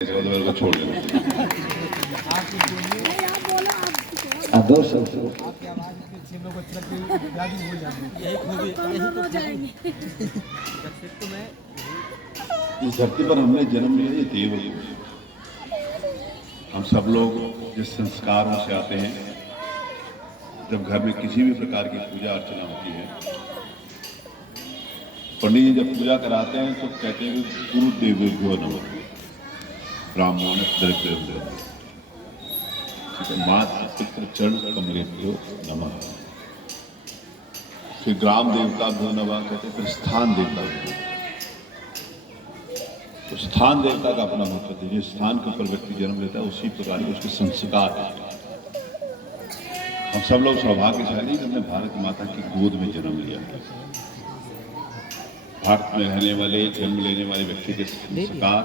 को छोड़ देना। दो शब्द इस धरती पर हमने जन्म लिया ये देव है। हम सब लोग जिस संस्कारों से आते हैं, जब घर में किसी भी प्रकार की पूजा अर्चना होती है, पंडित जी जब पूजा कराते हैं तो कहते हैं कि गुरु देवेभ्यो नमः, ब्राह्मण दरिद्रेभ्यो, माता पितृ चरण कमलेभ्यो नमः। फिर ग्राम देवता भ्यो नमः कहते, फिर स्थान देवता भ्यो। तो स्थान देवता का अपना महत्व है। जिस स्थान के ऊपर व्यक्ति जन्म लेता है उसी प्रकार के उसके संस्कार हैं। हम सब लोग सौभाग्यशाली हमने भारत माता की गोद में जन्म लिया है। भारत में रहने वाले, जन्म लेने वाले व्यक्ति के संस्कार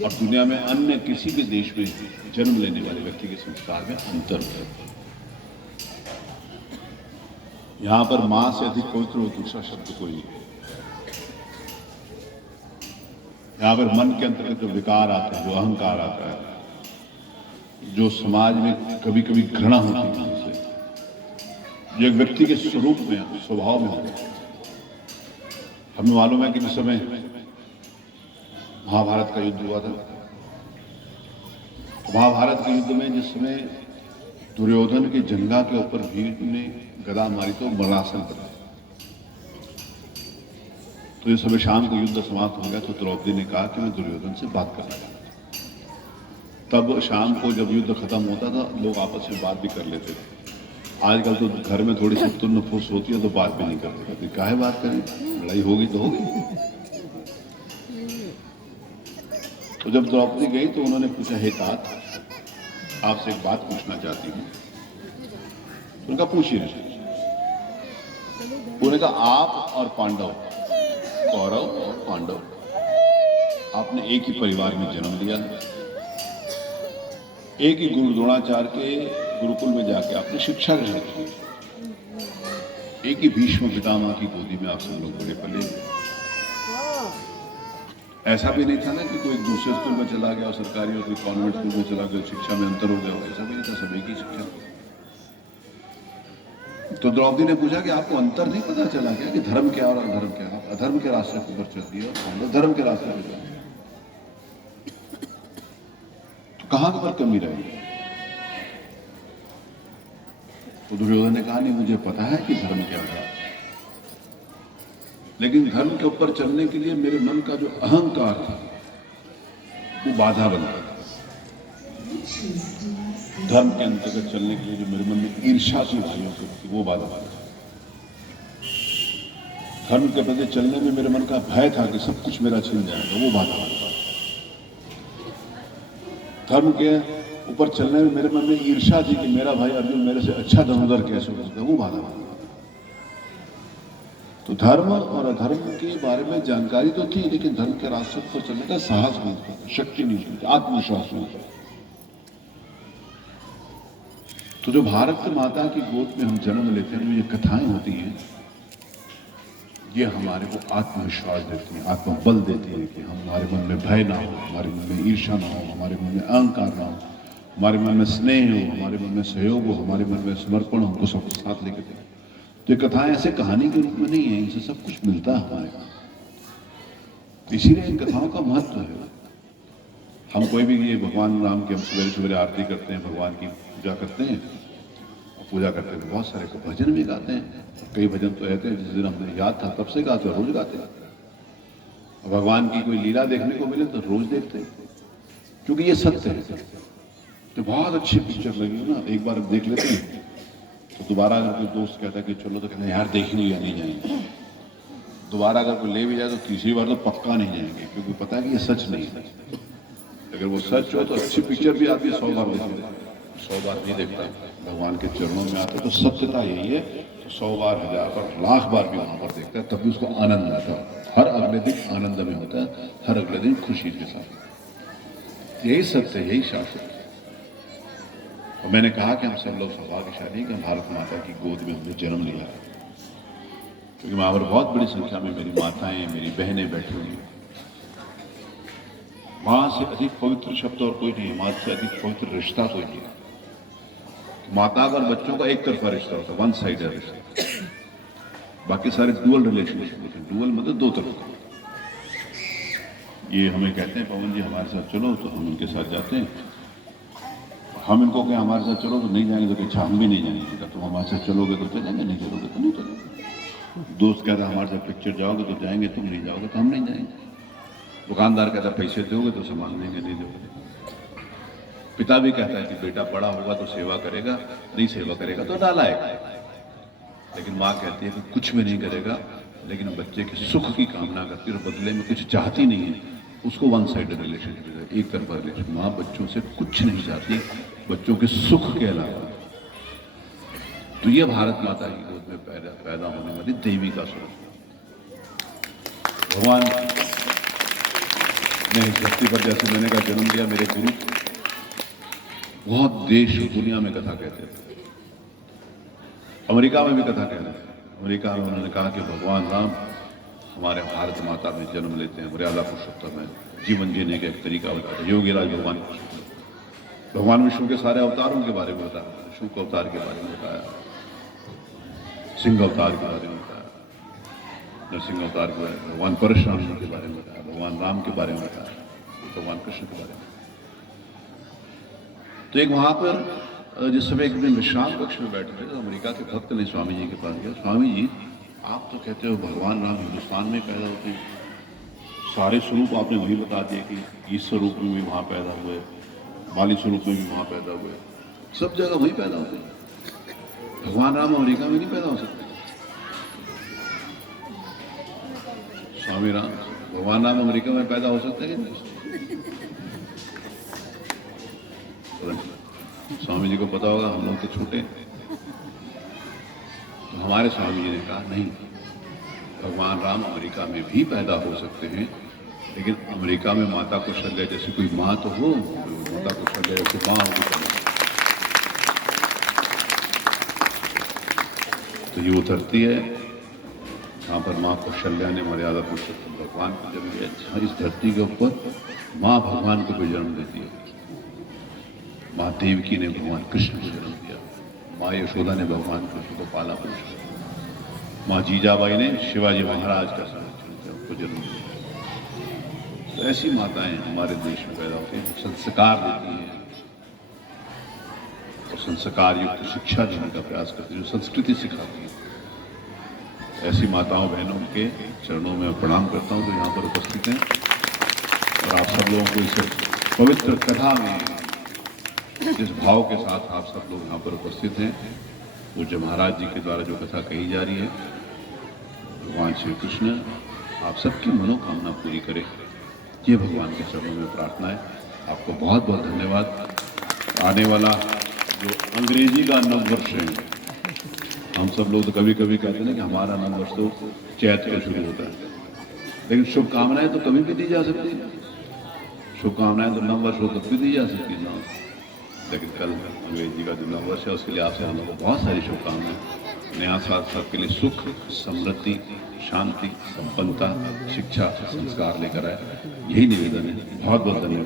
और दुनिया में अन्य किसी भी देश में जन्म लेने वाले व्यक्ति के संस्कार में अंतर है। यहां पर मां से अधिक पवित्र और दूसरा शब्द कोई नहीं। यहां पर मन के अंतर्गत जो विकार आता है, जो अहंकार आता है, जो समाज में कभी कभी घृणा होती है उनसे, जो एक व्यक्ति के स्वरूप में, स्वभाव में होता है। हमें मालूम है कि जिस समय महाभारत का युद्ध हुआ था, महाभारत के युद्ध में जिस समय दुर्योधन के जंघा के ऊपर भीम ने गदा मारी तो मरणासन करा। तो जिस समय शाम को युद्ध समाप्त हो गया तो द्रौपदी ने कहा कि मैं दुर्योधन से बात करना चाहता हूं। तब शाम को जब युद्ध खत्म होता था लोग आपस में बात भी कर लेते थे। आजकल तो घर में थोड़ी सी तुन्न फूस होती है तो बात भी नहीं करते। काहे बात करें, लड़ाई होगी तो होगी। तो जब द्रौपदी गई तो उन्होंने पूछा, हे तात, आपसे एक बात पूछना चाहती हूँ। उनका पूछिए। उन्होंने कहा, आप और पांडव, कौरव और पांडव, आपने एक ही परिवार में जन्म लिया, एक ही गुरु द्रोणाचार्य के गुरुकुल में जाके आपने शिक्षा ग्रहण की, एक ही भीष्म पितामह की गोदी में आप सब लोग बड़े पले। ऐसा भी नहीं था ना कि कोई दूसरे स्कूल में चला गया और सरकारी और कोई कॉन्वेंट स्कूल में चला गया, शिक्षा में अंतर हो गया। ऐसा भी नहीं था, सभी की शिक्षा। तो द्रौपदी ने पूछा कि आपको अंतर नहीं पता चला क्या कि धर्म क्या और अधर्म क्या? आप अधर्म के रास्ते पर चल दिए और हम लोग धर्म के रास्ते पर चल। तो कहां पर कमी रही? तो दुर्योधन ने कहा, नहीं मुझे पता है कि धर्म क्या है, लेकिन धर्म के ऊपर चलने के लिए मेरे मन का जो अहंकार था वो बाधा बनता था। धर्म के अंतर्गत चलने के लिए जो मेरे मन में ईर्ष्या थी भाइयों से, वो बाधा बनता था। धर्म के प्रति चलने में मेरे मन का भय था कि सब कुछ मेरा छिन जाएगा, वो बाधा बनता था। धर्म के ऊपर चलने में मेरे मन में ईर्ष्या थी कि मेरा भाई अर्जुन मेरे से अच्छा धनुर्धर कैसे हो सकता है, वो बाधा बनता था। तो धर्म और अधर्म के बारे में जानकारी तो थी, लेकिन धर्म के रास्ते पर चलने का साहस नहीं था, शक्ति नहीं थी, आत्मविश्वास नहीं था। तो जो भारत माता की गोद में हम जन्म लेते हैं, जो ये कथाएं होती हैं, ये हमारे को आत्मविश्वास देती हैं, आत्मबल देती है कि हमारे मन में भय ना हो, हमारे मन में ईर्ष्या ना हो, हमारे मन में अहंकार ना हो, हमारे मन में स्नेह हो, हमारे मन में सहयोग हो, हमारे मन में समर्पण हो, हमको सबके साथ लेके चले। तो कथाएं ऐसे कहानी के रूप में नहीं है, इनसे सब कुछ मिलता है हमारे को। इसीलिए इन कथाओं का महत्व है। हम कोई भी ये भगवान राम की हम सवेरे सवेरे आरती करते हैं, भगवान की पूजा करते हैं, और पूजा करते हुए बहुत सारे को भजन भी गाते हैं। कई भजन तो ऐसे हैं जिस दिन हमने याद था तब से गाते, रोज गाते हैं। और भगवान की कोई लीला देखने को मिले तो रोज देखते हैं, क्योंकि ये सत्य है। तो बहुत अच्छी पिक्चर लगी ना, एक बार देख लेते हैं तो दोबारा अगर कोई दोस्त कहता है कि चलो, तो कहते हैं यार देखने या नहीं जाएंगे। दोबारा अगर कोई ले भी जाए तो तीसरी बार तो पक्का नहीं जाएंगे, क्योंकि पता है कि ये सच नहीं है। अगर वो सच हो तो अच्छी पिक्चर भी आती है 100 बार देखते, 100 बार नहीं देखता। भगवान के चरणों में आते तो सत्यता यही है, तो 100 बार, 1000 बार, लाख बार भी वहां पर देखता है, तब भी उसको आनंद आता है। हर अगले दिन आनंद में होता है, हर अगले दिन खुशी के साथ। यही सत्य है, यही शास्त्र। और मैंने कहा कि हम सब लोग सौभाग्यशाली कि भारत माता की गोद में हमने जन्म लिया है, क्योंकि वहां पर बहुत बड़ी संख्या में मेरी माताएं, मेरी बहनें बैठी हुई हैं। माँ से अधिक पवित्र शब्द और कोई नहीं है, माँ से अधिक पवित्र रिश्ता कोई नहीं है। माता और बच्चों का एक तरफा रिश्ता होता है, वन साइडेड रिश्ता। बाकी सारे डुअल रिलेशनशिप होते हैं। डुअल मतलब दो तरफा। ये हमें कहते हैं पवन जी हमारे साथ चलो, तो हम उनके साथ जाते हैं। हम इनको कहें हमारे साथ चलो तो नहीं जाएंगे, तो अच्छा हम भी नहीं जाएंगे। तो हमारे साथ चलोगे तो चलेंगे, नहीं चलोगे तो नहीं चलेंगे। दोस्त कहता है हमारे साथ पिक्चर जाओगे तो जाएंगे, तुम नहीं जाओगे तो हम नहीं जाएंगे। दुकानदार कहता है पैसे दोगे तो सामान लेंगे, नहीं दोगे। पिता भी कहता है कि बेटा बड़ा होगा तो सेवा करेगा, नहीं सेवा करेगा तो नालायक। लेकिन माँ कहती है कि कुछ भी नहीं करेगा, लेकिन बच्चे के सुख की कामना करती है और बदले में कुछ चाहती नहीं है। उसको वन साइडेड रिलेशनशिप है, एक तरफा रिलेशन। माँ बच्चों से कुछ नहीं चाहती, बच्चों के सुख के अलावा। तो ये भारत माता की गोद में पैदा होने वाली देवी का स्वरूप। भगवान ने इस धरती पर, जैसे मैंने कहा, जन्म दिया। मेरे गुरु बहुत देश दुनिया में कथा कहते थे, अमेरिका में भी कथा कहते थे। अमेरिका में उन्होंने कहा कि भगवान राम हमारे भारत माता में जन्म लेते हैं, मर्यादा पुरुषोत्तम है, जीवन जीने का एक तरीका बताते हैं। योगीराज भगवान विष्णु के सारे अवतारों के बारे में बताया, विष्णु के अवतार के बारे में बताया, सिंह अवतार के बारे में बताया, नरसिंह अवतार के बारे में, भगवान परशुराम के बारे में बताया, भगवान राम के बारे में बताया, भगवान कृष्ण के बारे में। तो एक वहां पर जिस समय एक दिन विश्राम कक्ष में बैठे थे, तो अमेरिका के भक्त ने स्वामी जी के पास गया। स्वामी जी, आप तो कहते हो भगवान राम हिंदुस्तान में पैदा होते हैं, सारे स्वरूप आपने वही बता दिए कि इस स्वरूप में भी वहां पैदा हुए, माली स्वरूप में भी वहां पैदा हुए, सब जगह वही पैदा होते हैं। भगवान राम अमेरिका में नहीं पैदा हो सकते। स्वामी राम, भगवान राम अमेरिका में पैदा हो सकते हैं कि नहीं? स्वामी जी को पता होगा, हम लोग तो छोटे हैं। तो हमारे स्वामी जी ने कहा नहीं, भगवान राम अमेरिका में भी पैदा हो सकते हैं, लेकिन अमेरिका में माता कौशल्या जैसी कोई माँ तो हो, माता कौशल्या जैसी माँ होगी तो ये उतरती है जहाँ पर माँ कौशल्या ने मर्यादा पुरुषोत्तम भगवान को जन्म दिया। इस धरती के ऊपर माँ भगवान को भी जन्म देती है। माँ देवकी ने भगवान कृष्ण को जन्म दिया, माँ यशोदा ने भगवान कृष्ण को पाला पोषा, माँ जीजाबाई ने शिवाजी महाराज का संरक्षण किया, उनको जन्म दिया। तो ऐसी माताएं हमारे देश में पैदा होती हैं, संस्कार देती हैं और संस्कार युक्त शिक्षा देने का प्रयास करती है, जो संस्कृति सिखाती है। ऐसी माताओं बहनों के चरणों में प्रणाम करता हूँ जो यहाँ पर उपस्थित हैं, और आप सब लोगों को इस पवित्र कथा में जिस भाव के साथ आप सब लोग यहाँ पर उपस्थित हैं, पूज्य महाराज जी के द्वारा जो कथा कही जा रही है, भगवान श्री कृष्ण आप सबकी मनोकामना पूरी करे, ये भगवान के चरणों में प्रार्थना है। आपको बहुत बहुत धन्यवाद। आने वाला जो अंग्रेजी का नववर्ष है, हम सब लोग तो कभी कभी कहते हैं कि हमारा नववर्ष तो चैत का शुरू होता है, लेकिन शुभकामनाएं तो कभी भी दी जा सकती है। शुभकामनाएं तो नववर्ष हो तब भी दी जा सकती है ना, लेकिन कल अंग्रेजी का जो नववर्ष है उसके लिए आपसे हम लोग को बहुत सारी शुभकामनाएं। नया साल सबके लिए सुख, समृद्धि, शांति, संपन्नता, शिक्षा, संस्कार लेकर आए, यही निवेदन है। बहुत बहुत धन्यवाद।